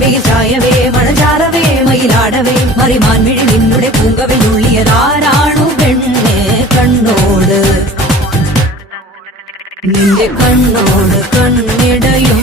வெயில் சாயவே மணஞ்சாரவே மயிலாடவே மறிமான் மிழி நின்னுடைய பூங்கவை உள்ளியதாராணு பெண்ணே கண்ணோடு നിന്റെ കണ്ണോട് കണ്ണിടയും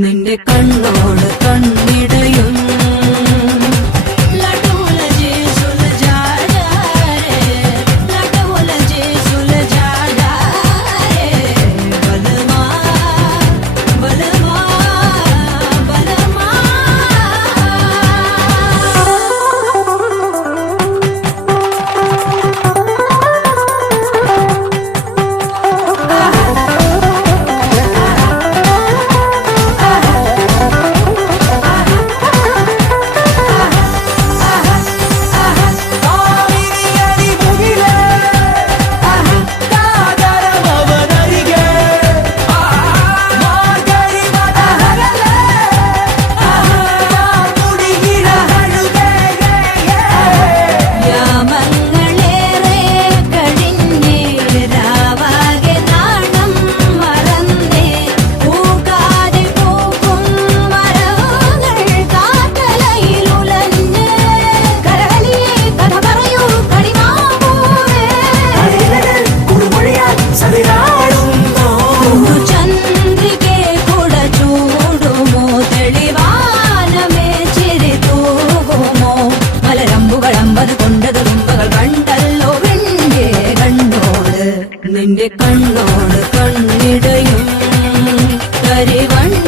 നിന്റെ കണ്ണോട് കണ്ണിടയുന്നു இறைவன்